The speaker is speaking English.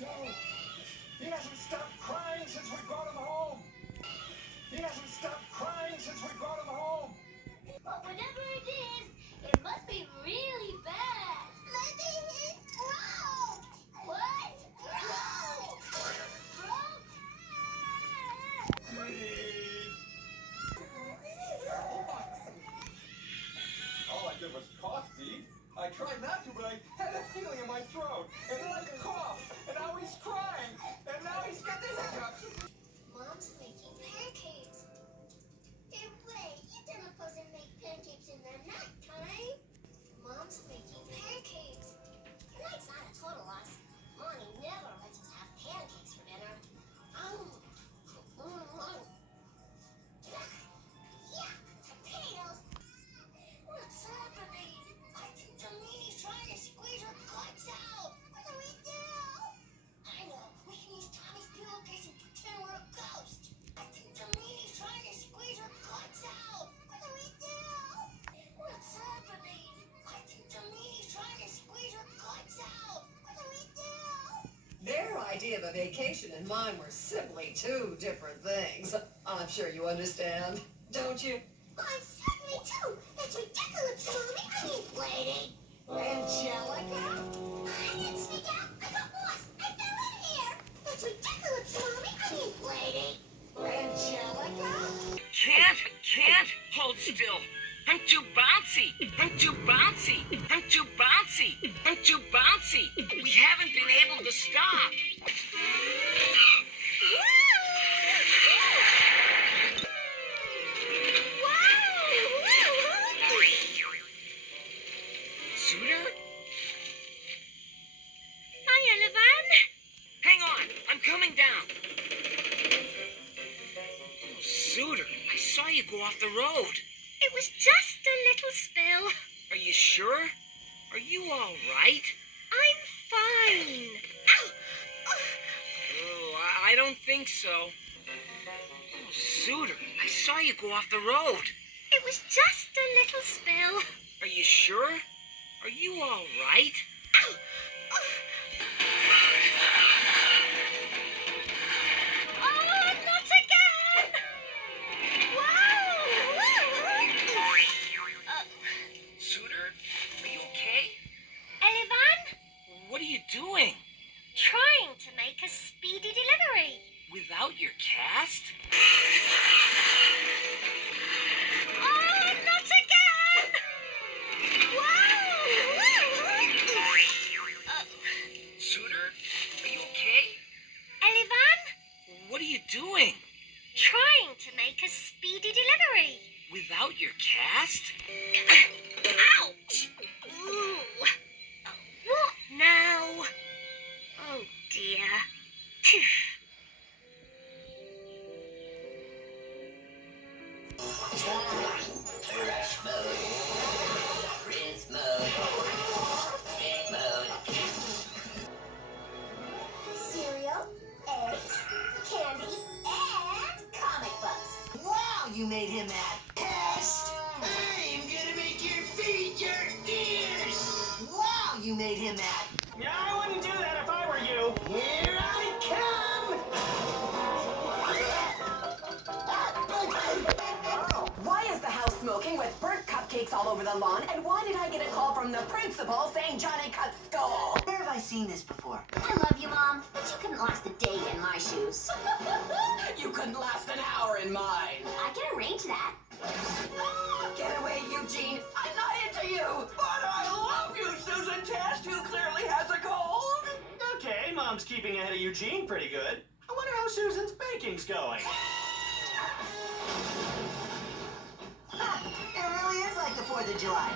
No. He hasn't stopped crying since we brought him home. He hasn't stopped crying since we brought him home. But whatever it is, it must be really bad. Maybe he's broke. What? Broke. Broke? All I did was cough, Dee. I tried not to, but I had a feeling in my throat. And then I coughed. And now he's crying. And now he's got the hiccups. Mom's making pancakes. Hey, wait, you don't supposed to make pancakes in the nighttime. Mom's making pancakes. The night's not a total loss. Mommy never lets us have pancakes for dinner. Yuck, potatoes. What's happening? I think Jalene's trying to squeeze her guts out. What do we do? I know. We can use Tommy's pillowcase and pretend we're a ghost. I think Jalene's trying to squeeze her guts out. What do we do? What's happening? I think Jalene's trying to squeeze her guts out. What do we do? Their idea of a vacation and mine were simply two different things. I'm sure you understand, don't you? I certainly do. That's ridiculous, Mommy. I mean, lady. Angelica? I didn't sneak out. I got lost. I fell in here. That's ridiculous, Mommy. I mean, lady. Angelica? Can't hold still. I'm too bouncy. I'm too bouncy. I'm too bouncy. I'm too bouncy. We haven't been able to stop. Suitor? Hi, Elevan. Hang on. I'm coming down. Oh, Suitor, I saw you go off the road. It was just a little spill. Are you sure? Are you all right? I'm fine. Ow! Oh, I don't think so. Oh, Suitor, I saw you go off the road. It was just a little spill. Are you sure? Are you all right? Ow! Oh, not again! Suitor, are you okay? Elevan, What are you doing? trying to make a speedy delivery. Without your cast? Oh, not again! Suitor, are you okay? Elevan, What are you doing? trying to make a speedy delivery. Without your cast? Ouch! Ooh. What now? Oh dear. Phew. Cereal, eggs, candy, and comic books. Wow, you made him mad. Pest! I'm gonna make your feet your ears! Wow, you made him mad. Yeah, I wouldn't do that if I were you. Here I come! Why is the house smoking with burnt cupcakes all over the lawn? And why did I get a call from the principal saying Johnny cut skull? Where have I seen this before? I love you, Mom, but you couldn't last a day in my shoes. You couldn't last an hour in mine. I can arrange that. Get away, Eugene. I'm not into you. But I love you, Susan Test, who clearly has a cold! Okay, Mom's keeping ahead of Eugene pretty good. I wonder how Susan's baking's going. It really is like the 4th of July.